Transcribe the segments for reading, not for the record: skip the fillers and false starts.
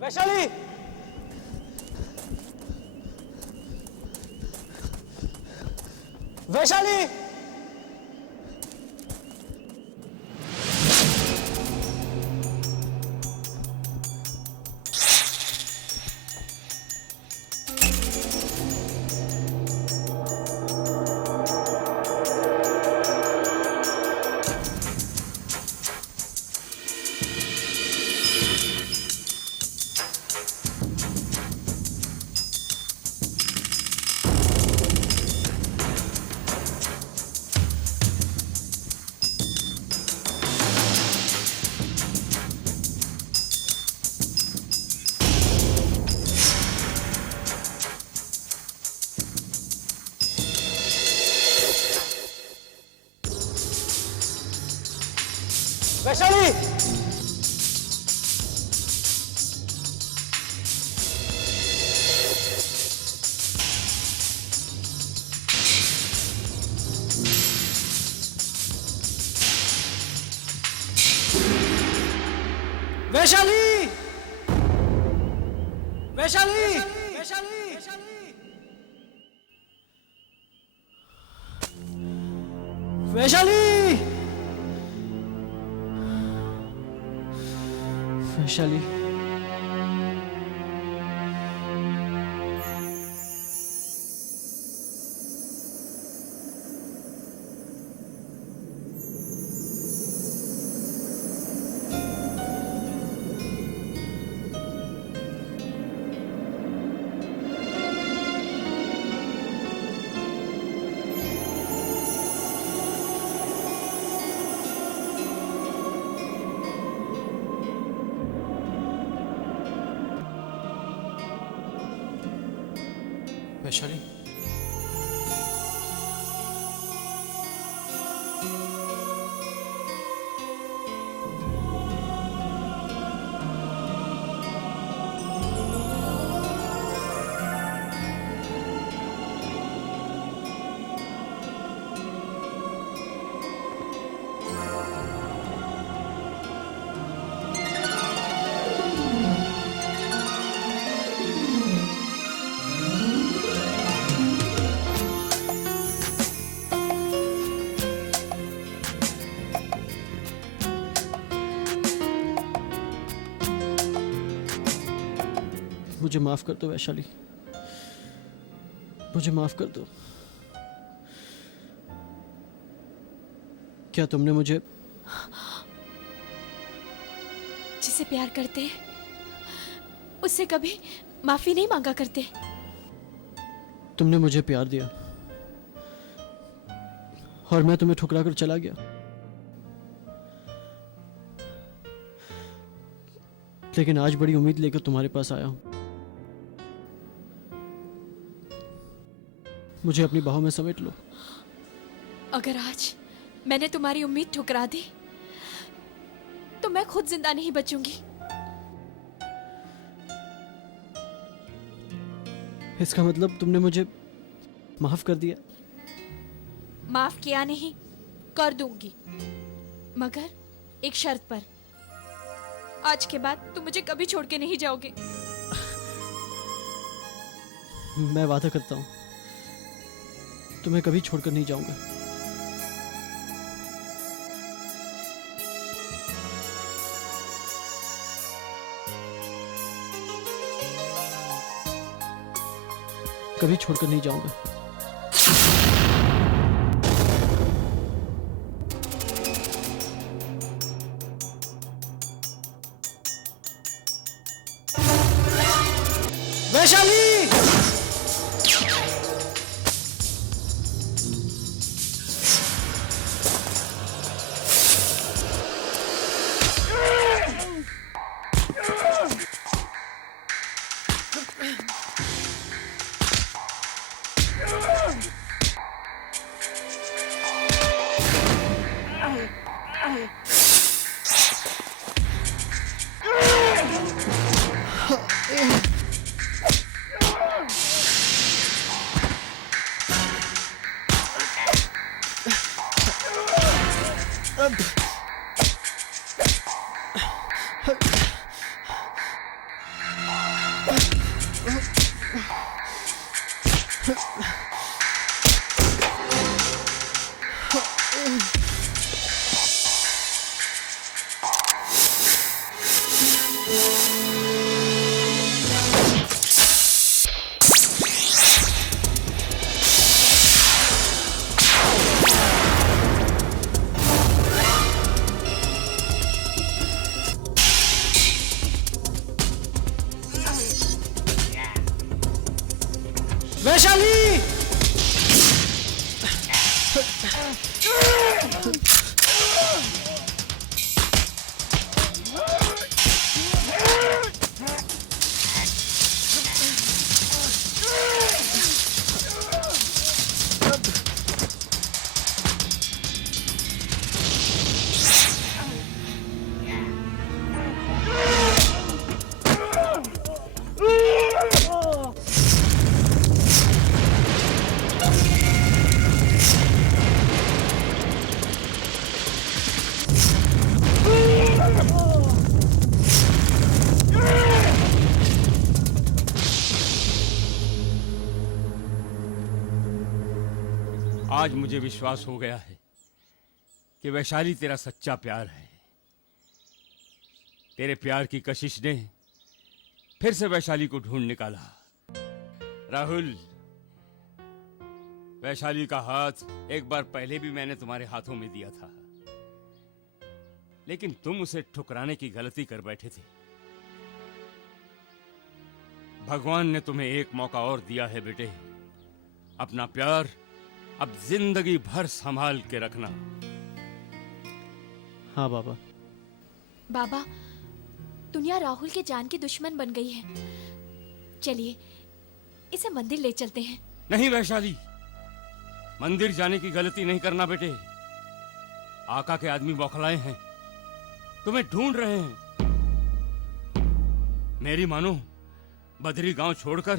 वैशाली, वैशाली, वैशाली, वैशाली, वैशाली, वैशाली, वैशाली, वैशाली, वैशाली, मुझे माफ कर दो वैशाली, मुझे माफ कर दो। क्या तुमने मुझे जिसे प्यार करते उससे कभी माफी नहीं मांगा करते। तुमने मुझे प्यार दिया और मैं तुम्हें ठुकरा कर चला गया, लेकिन आज बड़ी उम्मीद लेकर तुम्हारे पास आया हूं। मुझे अपनी बाहों में समेट लो। अगर आज मैंने तुम्हारी उम्मीद ठुकरा दी तो मैं खुद जिंदा नहीं बचूंगी। इसका मतलब तुमने मुझे माफ कर दिया? माफ किया नहीं, कर दूंगी, मगर एक शर्त पर। आज के बाद तुम मुझे कभी छोड़ के नहीं जाओगे। मैं वादा करता हूं तुम्हें कभी छोड़कर नहीं जाऊंगा। कभी छोड़कर नहीं जाऊंगा। वैशाली, आज मुझे विश्वास हो गया है कि वैशाली तेरा सच्चा प्यार है। तेरे प्यार की कशिश ने फिर से वैशाली को ढूंढ निकाला। राहुल, वैशाली का हाथ एक बार पहले भी मैंने तुम्हारे हाथों में दिया था, लेकिन तुम उसे ठुकराने की गलती कर बैठे थे। भगवान ने तुम्हें एक मौका और दिया है बेटे। अपना प्यार अब जिंदगी भर संभाल के रखना। हाँ बाबा। बाबा, दुनिया राहुल के जान की दुश्मन बन गई है। चलिए इसे मंदिर ले चलते हैं। नहीं वैशाली, मंदिर जाने की गलती नहीं करना बेटे। आका के आदमी बौखलाए हैं, तुम्हें ढूंढ रहे हैं। मेरी मानो, बदरी गांव छोड़कर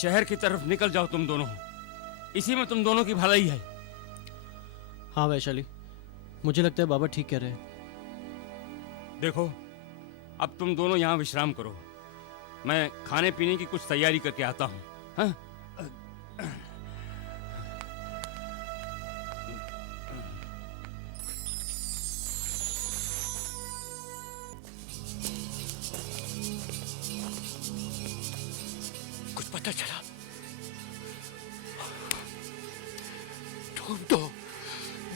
शहर की तरफ निकल जाओ तुम दोनों। इसी में तुम दोनों की भलाई है। हाँ वैशाली, मुझे लगता है बाबा ठीक कह रहे हैं। देखो, अब तुम दोनों यहाँ विश्राम करो। मैं खाने पीने की कुछ तैयारी करके आता हूँ। हाँ? कुछ पता चला? ढूंढो,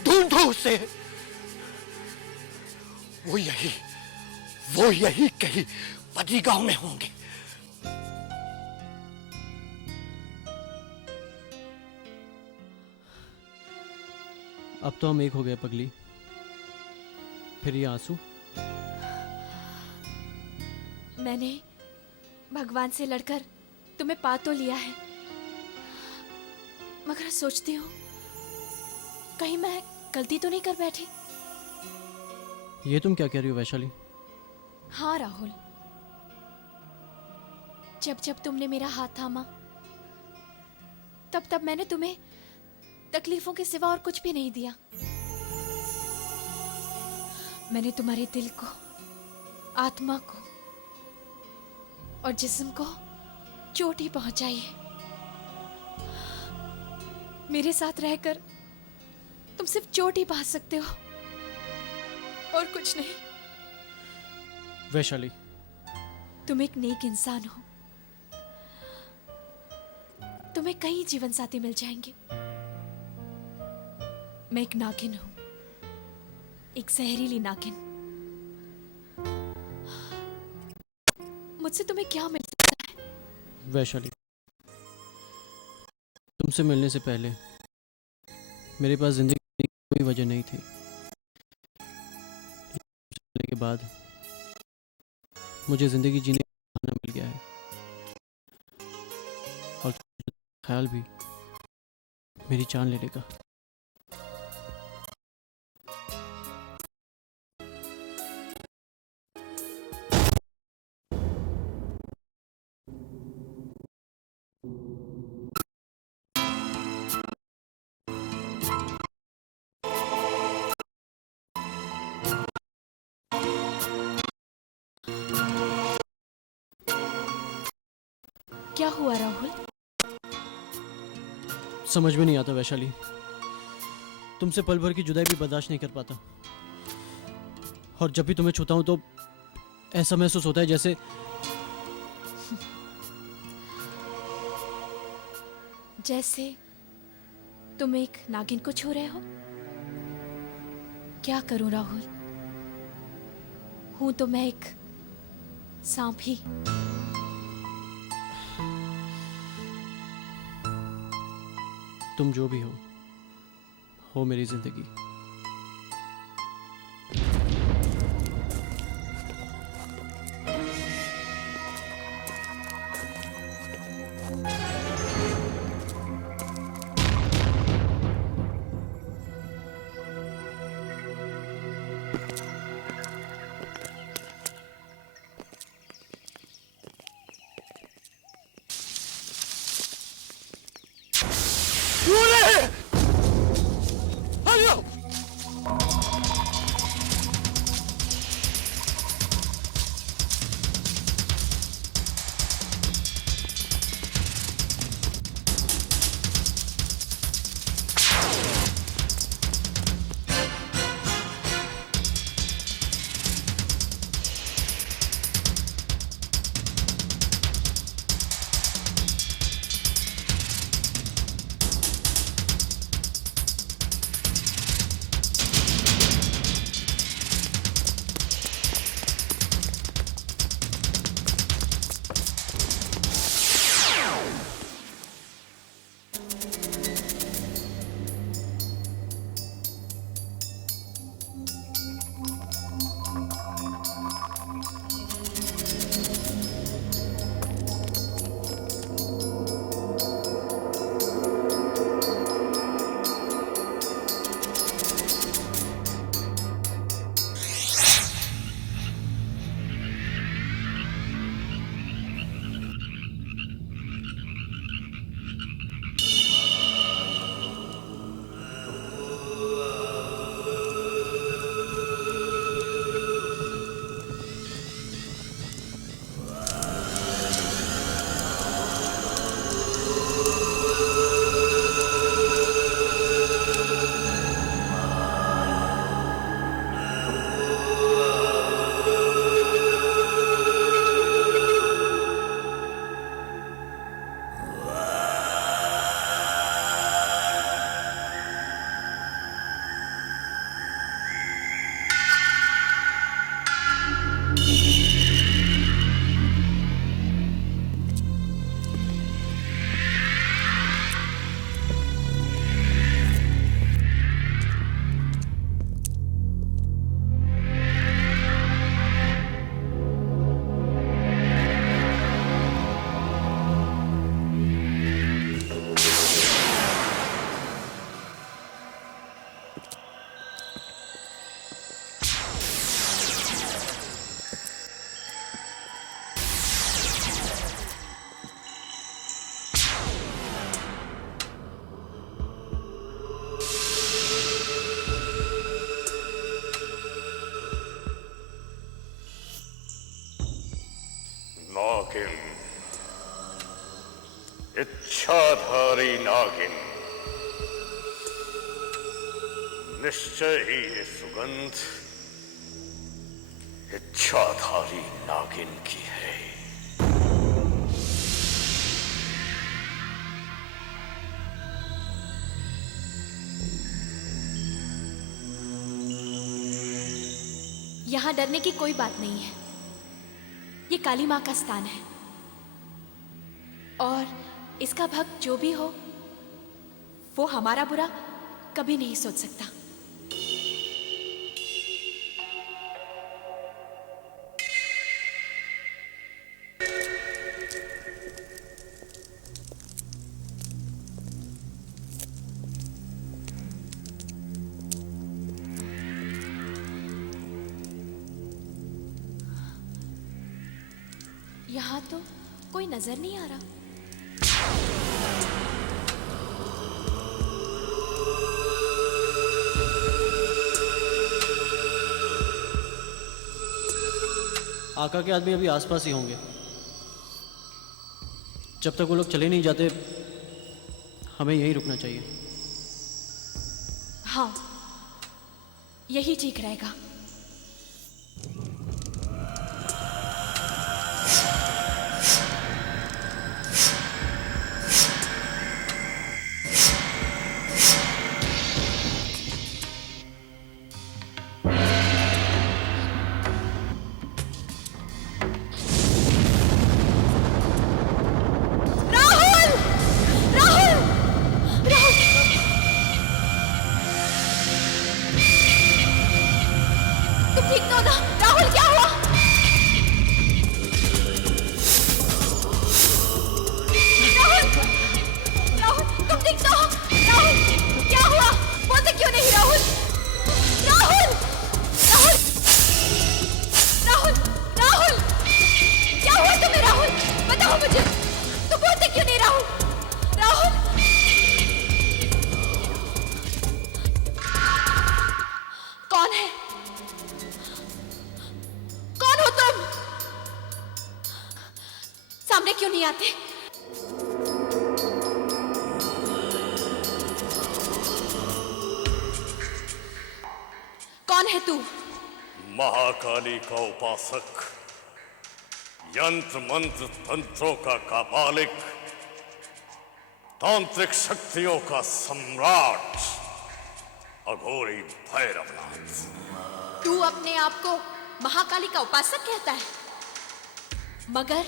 ढूंढो उसे। वो यही कहीं बद्री गांव में होंगे। अब तो हम एक हो गए पगली। फिर ये आंसू? मैंने भगवान से लड़कर तुम्हें पा तो लिया है, मगर सोचती हूँ कहीं मैं गलती तो नहीं कर बैठी। ये तुम क्या कह रही हो वैशाली? हाँ राहुल, जब जब तुमने मेरा हाथ थामा, तब तब मैंने तुम्हें तकलीफों के सिवा और कुछ भी नहीं दिया। मैंने तुम्हारे दिल को, आत्मा को और जिस्म को चोट ही पहुंचाई है। मेरे साथ रहकर तुम सिर्फ चोट ही पा सकते हो और कुछ नहीं। वैशाली, तुम एक नेक इंसान हो। तुम्हें कई जीवन साथी मिल जाएंगे। मैं एक नागिन हूं, एक जहरीली नागिन। मुझसे तुम्हें क्या मिल सकता है? वैशाली, तुमसे मिलने से पहले मेरे पास जिंदगी की कोई वजह नहीं थी। मिलने के बाद मुझे जिंदगी जीने का बहाना मिल गया है, और ख्याल भी मेरी जान लेने का। क्या हुआ राहुल? समझ में नहीं आता वैशाली। तुमसे पल भर की जुदाई भी बर्दाश्त नहीं कर पाता, और जब भी तुम्हें छूता हूं तो ऐसा महसूस होता है जैसे तुम एक नागिन को छू रहे हो। क्या करूं राहुल, हूं तो मैं एक सांप ही। तुम जो भी हो मेरी जिंदगी। इच्छाधारी नागिन, निश्चय ही ये सुगंध इच्छाधारी नागिन की है। यहाँ डरने की कोई बात नहीं है। ये काली माँ का स्थान है और इसका भक्त जो भी हो वो हमारा बुरा कभी नहीं सोच सकता। यहाँ तो कोई नजर नहीं आ रहा। आका के आदमी अभी आसपास ही होंगे। जब तक वो लोग चले नहीं जाते हमें यहीं रुकना चाहिए। हाँ, यही ठीक रहेगा। तुम ठीक तो हो ना? राहुल, क्या हुआ? राहुल, राहुल, तुम ठीक तो हो? राहुल, क्या हुआ? बोलते क्यों नहीं राहुल? राहुल, राहुल, राहुल, राहुल, क्या हुआ तुम्हें राहुल? बताओ मुझे। तुम बोलते क्यों नहीं राहुल? राहुल, कौन है? कौन हो तुम? सामने क्यों नहीं आते? कौन है तू? महाकाली का उपासक, यंत्र मंत्र तंत्रों का कापालिक, तांत्रिक शक्तियों का सम्राट, अघोरी भैरवनाथ। तू अपने आप को महाकाली का उपासक कहता है, मगर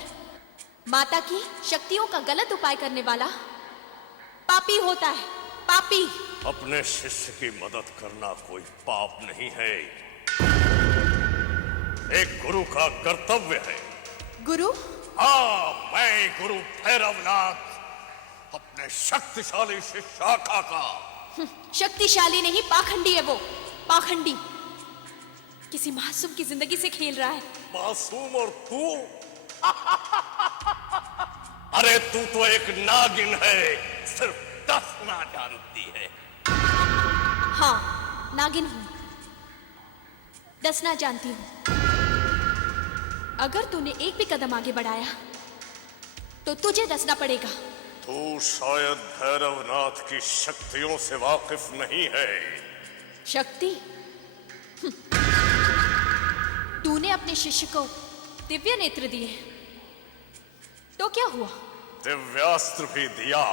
माता की शक्तियों का गलत उपाय करने वाला पापी होता है। पापी। अपने शिष्य की मदद करना कोई पाप नहीं है, एक गुरु का कर्तव्य है। गुरु? हाँ, मैं गुरु भैरवनाथ अपने शक्तिशाली शिष्य आका का। शक्तिशाली नहीं, पाखंडी है वो। पाखंडी। किसी मासूम की जिंदगी से खेल रहा है। मासूम और तू? अरे तू तो एक नागिन है, सिर्फ डसना जानती है। हाँ, नागिन हूं, डसना जानती हूं। अगर तूने एक भी कदम आगे बढ़ाया तो तुझे डसना पड़ेगा। तू शायद भैरवनाथ की शक्तियों से वाकिफ नहीं है। शक्ति? तूने अपने शिष्य को दिव्य नेत्र दिए तो क्या हुआ? दिव्यास्त्र भी दिया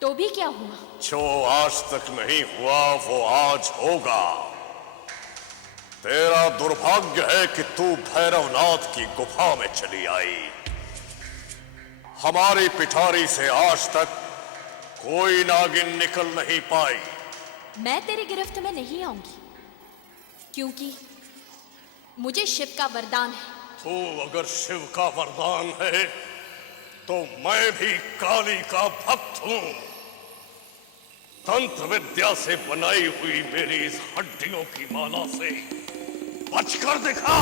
तो भी क्या हुआ? जो आज तक नहीं हुआ वो आज होगा। तेरा दुर्भाग्य है कि तू भैरवनाथ की गुफा में चली आई। हमारी पिटारी से आज तक कोई नागिन निकल नहीं पाई। मैं तेरी गिरफ्त में नहीं आऊंगी क्योंकि मुझे शिव का वरदान है। तो अगर शिव का वरदान है तो मैं भी काली का भक्त हूं। तंत्र विद्या से बनाई हुई मेरी इस हड्डियों की माला से बचकर दिखा।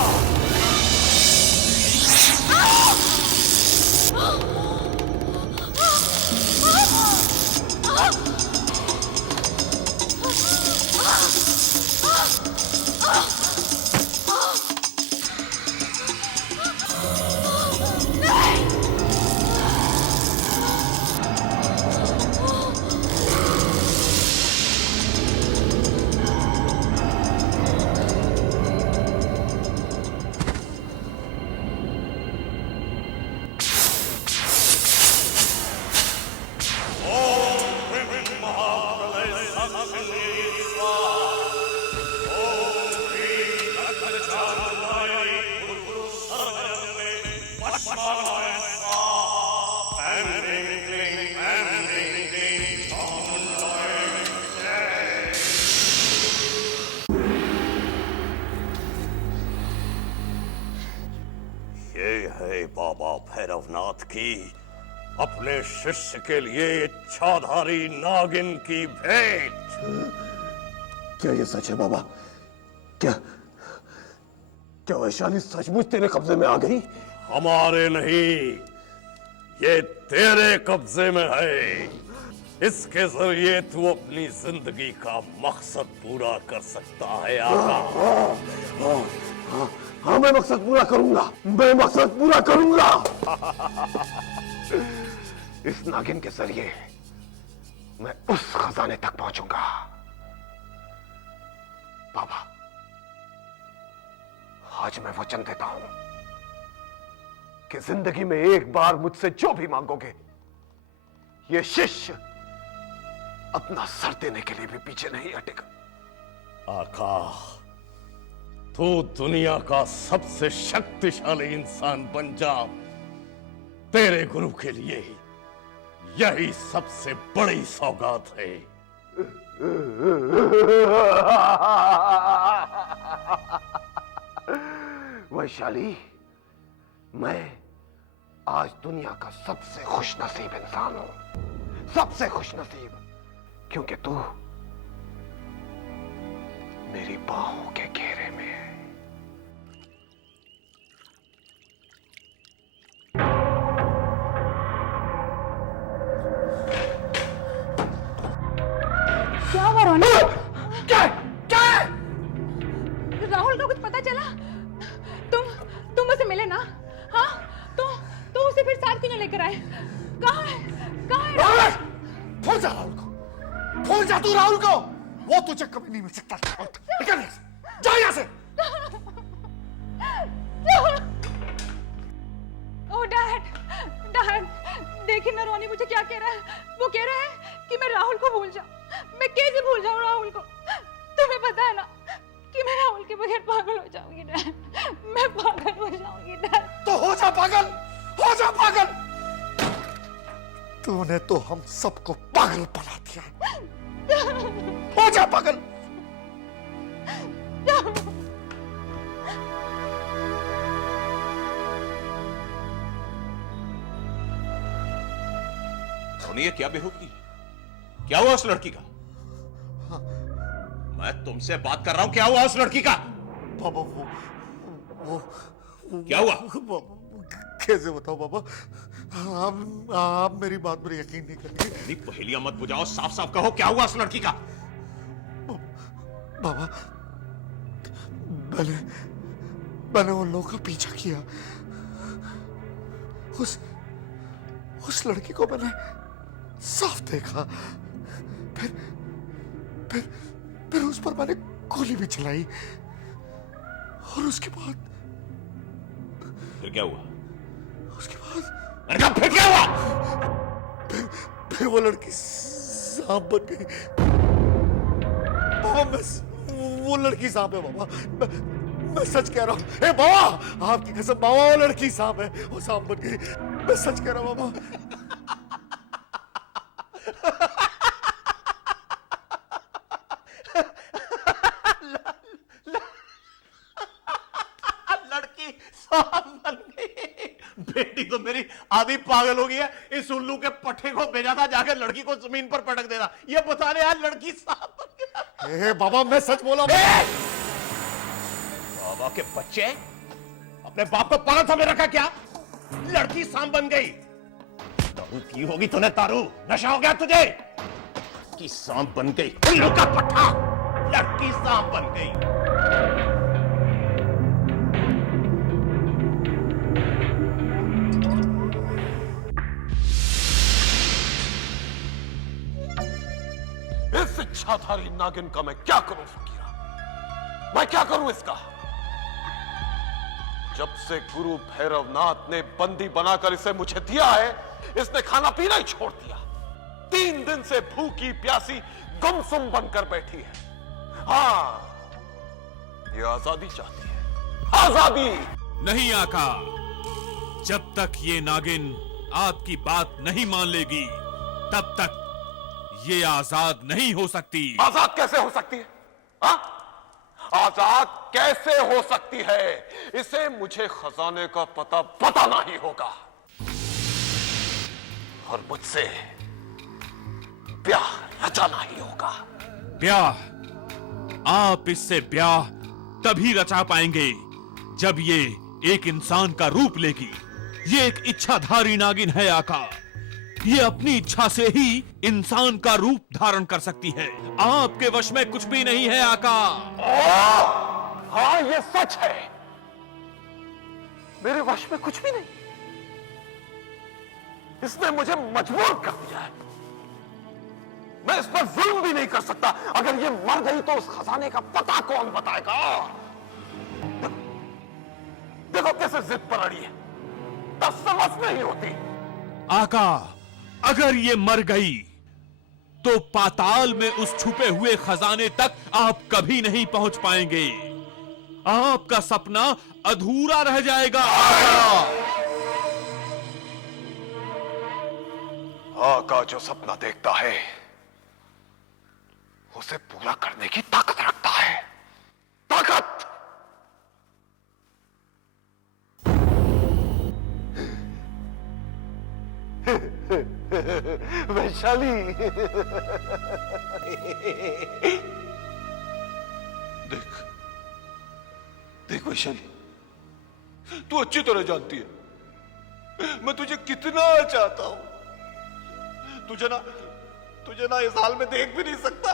है बाबा भैरवनाथ की अपने शिष्य के लिए इच्छाधारी नागिन की भेंट। क्या ये सच है बाबा? क्या क्या वैशाली सचमुच तेरे कब्जे में आ गई? हमारे नहीं, ये तेरे कब्जे में है। इसके जरिए तू अपनी जिंदगी का मकसद पूरा कर सकता है आका। हाँ, मैं मकसद पूरा करूंगा, मैं मकसद पूरा करूंगा। इस नागिन के जरिए मैं उस खजाने तक पहुंचूंगा। बाबा, आज मैं वचन देता हूं कि जिंदगी में एक बार मुझसे जो भी मांगोगे, ये शिष्य अपना सर देने के लिए भी पीछे नहीं हटेगा। आका, तू दुनिया का सबसे शक्तिशाली इंसान बन जा। तेरे गुरु के लिए यही सबसे बड़ी सौगात है। वैशाली, मैं आज दुनिया का सबसे खुशनसीब इंसान हूं, सबसे खुशनसीब, क्योंकि तू मेरी बाहों के घेरे में है। क्या हुआ रोनी? क्या क्या? राहुल का कुछ पता चला? तुम उसे मिले ना? हाँ, तो उसे फिर साथ क्यों नहीं लेकर आए? कहाँ है राहुल? भूल जा राहुल को, भूल जा तू राहुल को, वो तुझे कभी नहीं मिल सकता। निकल यहाँ से, जा यहाँ से। ओह डैड, देखिए ना रोनी मुझे क्या कह रहा है। वो कह रहा है कि मैं राहुल को भूल जाऊं। मैं कैसे भूल जाऊं राहुल को? तुम्हें पता है ना कि मैं राहुल के बगैर पागल हो जाऊंगी डैड। मैं पागल हो जाऊंगी डैड। तो हो जा पागल, हो जा पागल। तूने तो हम सबको पागल बना दिया। हो जा पागल। ये क्या बेहूदगी? क्या हुआ उस लड़की का? मैं तुमसे बात कर रहा हूं, क्या हुआ उस लड़की का? बाबा वो क्या हुआ? कैसे बताओ बाबा? आप मेरी बात पर यकीन नहीं करेंगे। मेरी पहेलियां मत बुझाओ, साफ साफ कहो क्या हुआ उस लड़की का? बाबा, मैंने उन लोगों का पीछा किया। उस लड़की को मैंने साफ देखा। फिर उस पर मैंने गोली भी चलाई। और उसके बाद फिर क्या हुआ? उसके बाद फिर क्या हुआ? फिर वो लड़की सांप बन गई। बाबा, वो लड़की सांप है बाबा। मैं सच कह रहा हूँ। बाबा, आपकी कसम बाबा, वो लड़की सांप है, वो सांप बन गई। मैं सच कह रहा हूँ बाबा। लड़की सांप बन गई। बेटी तो मेरी आधी पागल हो गई है। इस उल्लू के पट्टे को भेजा था जाकर लड़की को जमीन पर पटक देना, ये बताने आज लड़की सांप बन गया। बाबा, मैं सच बोला। बाबा के बच्चे अपने बाप को पागल समझ रखा क्या? लड़की सांप बन गई। दारू पी होगी तूने, तारू नशा हो गया तुझे। लड़की सांप बन गई, उल्लू का पट्टा। लड़की सांप बन गई। इस इच्छाधारी नागिन का मैं क्या करूं फकीरा? मैं क्या करूं इसका? जब से गुरु भैरवनाथ ने बंदी बनाकर इसे मुझे दिया है, इसने खाना पीना ही छोड़ दिया। 3 दिन से भूखी प्यासी गुमसुम बनकर बैठी है। हाँ, ये आजादी चाहती है, आजादी। नहीं आका, जब तक ये नागिन आपकी बात नहीं मान लेगी तब तक ये आजाद नहीं हो सकती। आजाद कैसे हो सकती है? हाँ? आजाद कैसे हो सकती है, इसे मुझे खजाने का पता बताना ही होगा और मुझसे ब्याह रचाना ही होगा। ब्याह? आप इससे ब्याह तभी रचा पाएंगे जब ये एक इंसान का रूप लेगी। ये एक इच्छाधारी नागिन है आका। ये अपनी इच्छा से ही इंसान का रूप धारण कर सकती है। आपके वश में कुछ भी नहीं है आका। हाँ, ये सच है, मेरे वश में कुछ भी नहीं। इसने मुझे मजबूर कर दिया है। मैं इस पर जुल्म भी नहीं कर सकता। अगर ये मर गई तो उस खजाने का पता कौन बताएगा? देखो कैसे जिद पर अड़ी है, तसव्वुफ नहीं होती। आका, अगर ये मर गई तो पाताल में उस छुपे हुए खजाने तक आप कभी नहीं पहुंच पाएंगे। आपका सपना अधूरा रह जाएगा। आका जो सपना देखता है उसे पूरा करने की ताकत रखता है। ताकत! वैशाली, देख देख वैशाली, तू अच्छी तरह जानती है मैं तुझे कितना चाहता हूं। तुझे ना इस हाल में देख भी नहीं सकता।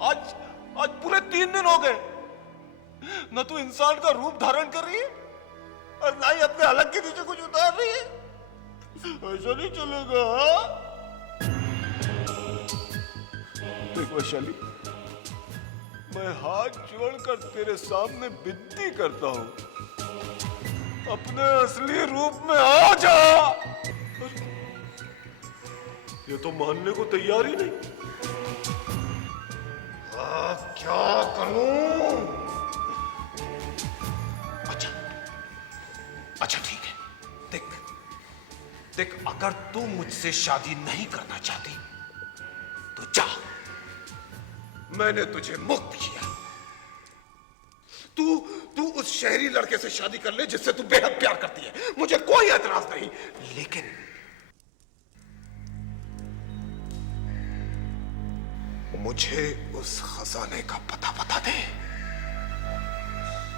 आज पूरे 3 दिन हो गए, न तू इंसान का रूप धारण कर रही है और ना ही अपने हलक के नीचे कुछ उतार रही है। ऐसा नहीं चलेगा। देख वैशाली, मैं हाथ जोड़कर तेरे सामने विनती करता हूं, अपने असली रूप में आ जा। ये तो मानने को तैयार ही नहीं। क्या करूं? अच्छा ठीक है, देख अगर तू मुझसे शादी नहीं करना चाहती तो जा, मैंने तुझे मुक्त किया। तू उस शहरी लड़के से शादी कर ले जिससे तू बेहद प्यार करती है, मुझे कोई एतराज नहीं। लेकिन मुझे उस खजाने का पता बता दे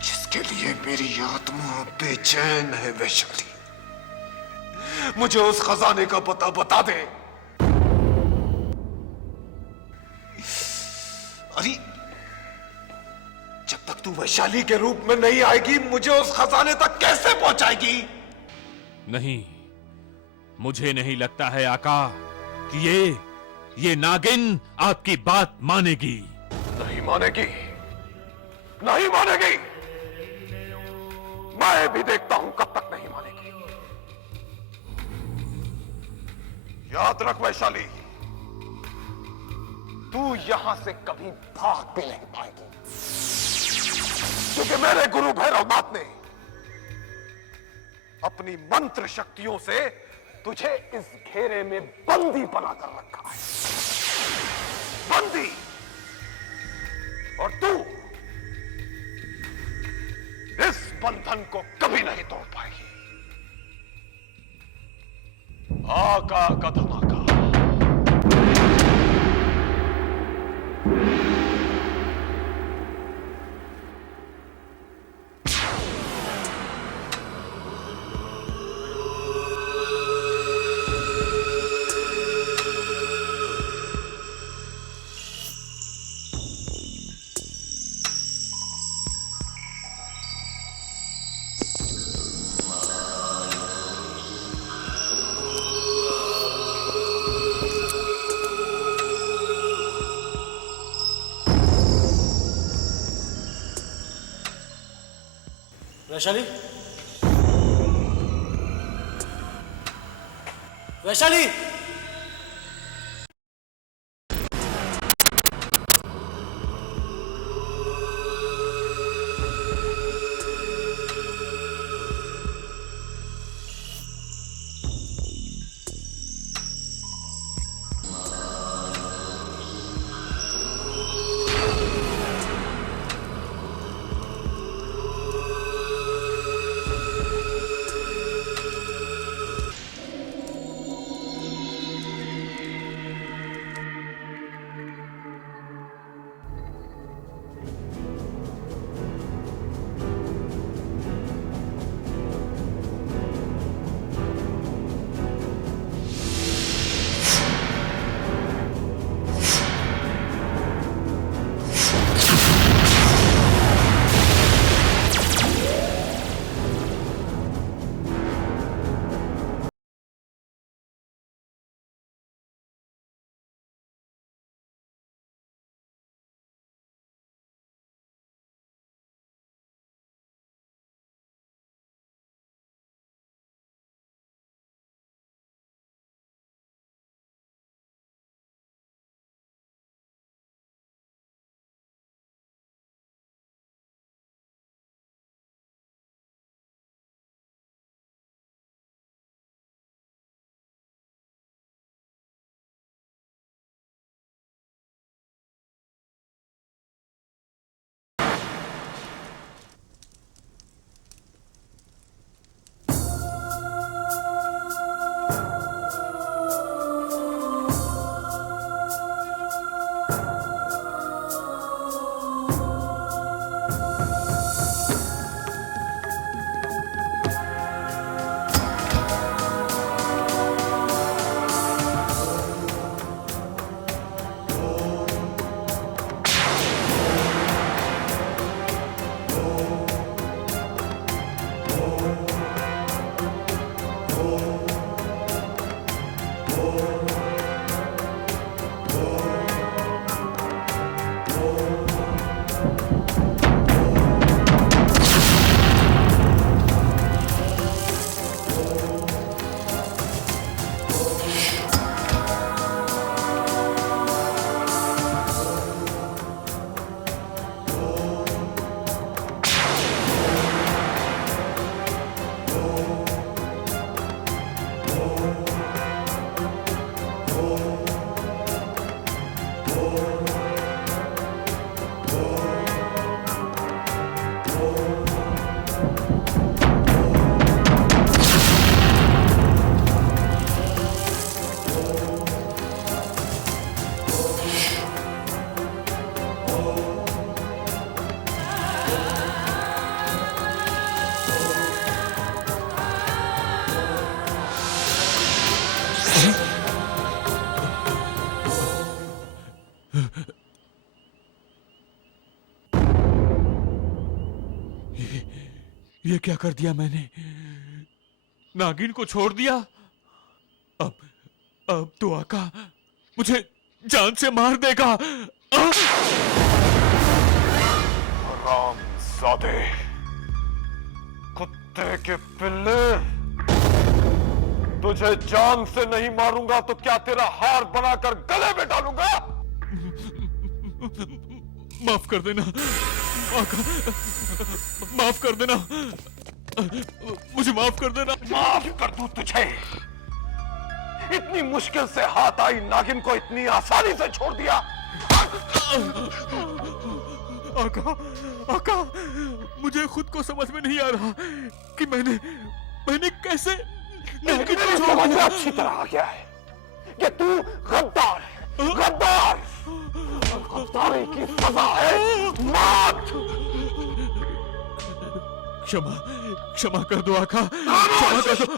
जिसके लिए मेरी आत्मा बेचैन है। वैशाली, मुझे उस खजाने का पता बता दे। अरे जब तक तू वैशाली के रूप में नहीं आएगी, मुझे उस खजाने तक कैसे पहुंचाएगी? नहीं, मुझे नहीं लगता है आका कि ये नागिन आपकी बात मानेगी। नहीं मानेगी, नहीं मानेगी। मैं भी देखता हूं कब तक नहीं मानेगी। याद रख वैशाली, तू यहां से कभी भाग भी नहीं पाएगी, क्योंकि मेरे गुरु भैरवनाथ ने अपनी मंत्र शक्तियों से तुझे इस घेरे में बंदी बनाकर रखा है। बंदी। और तू इस बंधन को कभी नहीं तोड़ पाएगी। आका का धमाका। वैशाली, वैशाली, ये क्या कर दिया मैंने? नागिन को छोड़ दिया। अब तो आका मुझे जान से मार देगा। रामजादे, कुत्ते के पिल्ले, तुझे जान से नहीं मारूंगा तो क्या तेरा हार बनाकर गले में डालूंगा? माफ कर देना आका, माफ कर देना, मुझे माफ कर देना। माफ कर दूं तुझे? इतनी मुश्किल से हाथ आई नागिन को इतनी आसानी से छोड़ दिया? आका, आका, मुझे खुद को समझ में नहीं आ रहा कि मैंने कैसे नागिन को छोड़ समझ में दिया। अच्छी तरह आ गया है कि तू गद्दार है, गद्दार। गद्दारी की सजा है मौत। क्षमा कर दो आका, क्षमा कर दो।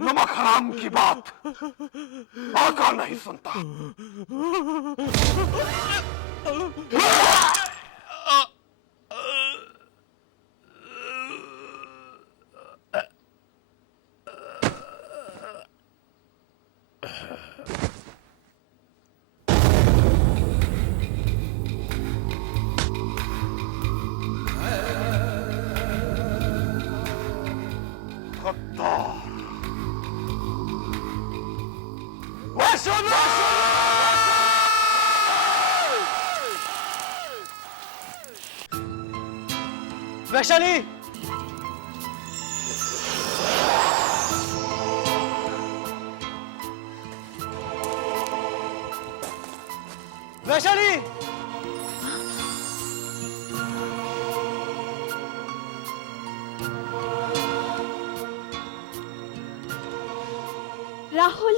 नमक हराम की बात आका नहीं सुनता। वैशाली, वैशाली, राहुल,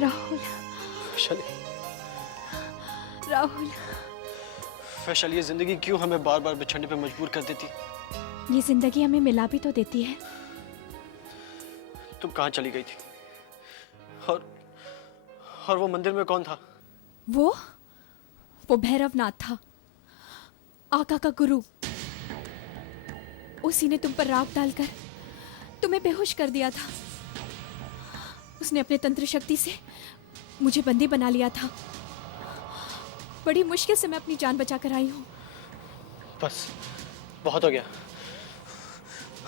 राहुल, वैशाली, राहुल, वैशाली, ये जिंदगी क्यों हमें बार बार बिछड़ने पे मजबूर कर देती? ये जिंदगी हमें मिला भी तो देती है। तुम कहाँ चली गई थी? और वो मंदिर में कौन था? वो भैरवनाथ था, आका का गुरु। उसी ने तुम पर राख डालकर तुम्हें बेहोश कर दिया था। उसने अपने तंत्र शक्ति से मुझे बंदी बना लिया था। बड़ी मुश्किल से मैं अपनी जान बचा कर आई हूँ। बस बहुत हो गया।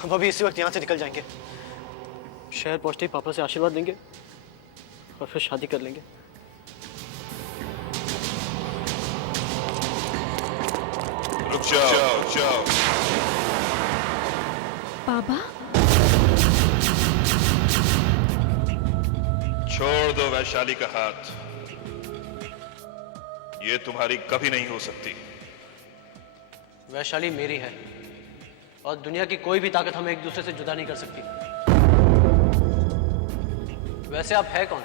हम अभी इसी वक्त यहाँ से निकल जाएंगे। शहर पहुँचते ही पापा से आशीर्वाद लेंगे और फिर शादी कर लेंगे। रुक जाओ। बाबा, छोड़ दो वैशाली का हाथ। ये तुम्हारी कभी नहीं हो सकती। वैशाली मेरी है और दुनिया की कोई भी ताकत हमें एक दूसरे से जुदा नहीं कर सकती। वैसे आप है कौन?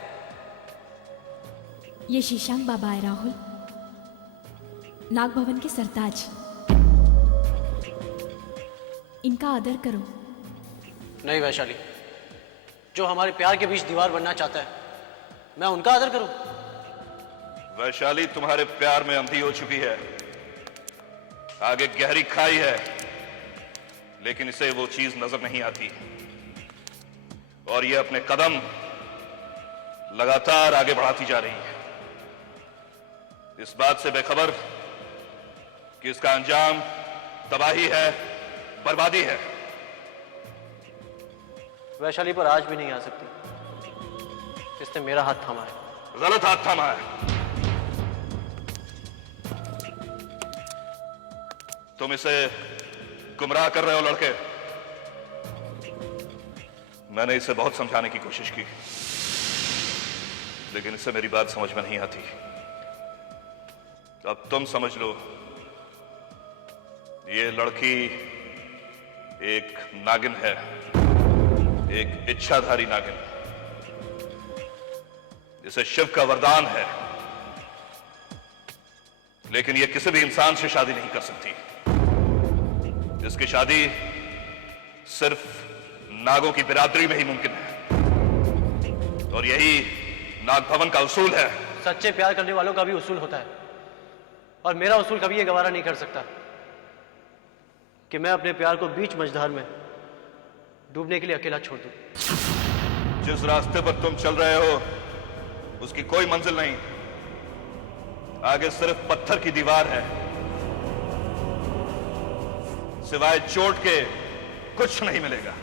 ये शीशांग बाबा है राहुल, नाग भवन के सरताज। इनका आदर करो। नहीं वैशाली, जो हमारे प्यार के बीच दीवार बनना चाहता है, मैं उनका आदर करूं? वैशाली तुम्हारे प्यार में अंधी हो चुकी है। आगे गहरी खाई है, लेकिन इसे वो चीज नजर नहीं आती और ये अपने कदम लगातार आगे बढ़ाती जा रही है, इस बात से बेखबर कि इसका अंजाम तबाही है, बर्बादी है। वैशाली पर आज भी नहीं आ सकती। इसने मेरा हाथ थामा है। गलत हाथ थामा है। तुम इसे गुमराह कर रहे हो लड़के। मैंने इसे बहुत समझाने की कोशिश की, लेकिन इसे मेरी बात समझ में नहीं आती। अब तुम समझ लो, ये लड़की एक नागिन है, एक इच्छाधारी नागिन, जिसे शिव का वरदान है, लेकिन ये किसी भी इंसान से शादी नहीं कर सकती। इसकी शादी सिर्फ नागों की बिरादरी में ही मुमकिन है, और यही नाग भवन का उसूल है। सच्चे प्यार करने वालों का भी उसूल होता है, और मेरा उसूल कभी ये गवारा नहीं कर सकता कि मैं अपने प्यार को बीच मझधार में डूबने के लिए अकेला छोड़ दूं। जिस रास्ते पर तुम चल रहे हो उसकी कोई मंजिल नहीं, आगे सिर्फ पत्थर की दीवार है, सिवाय चोट के कुछ नहीं मिलेगा।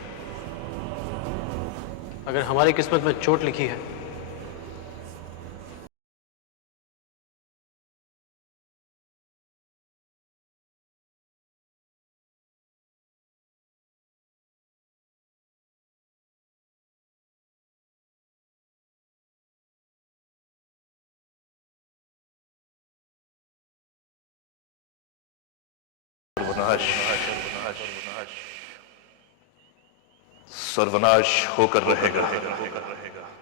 अगर हमारी किस्मत में चोट लिखी है सर्वनाश होकर रहेगा।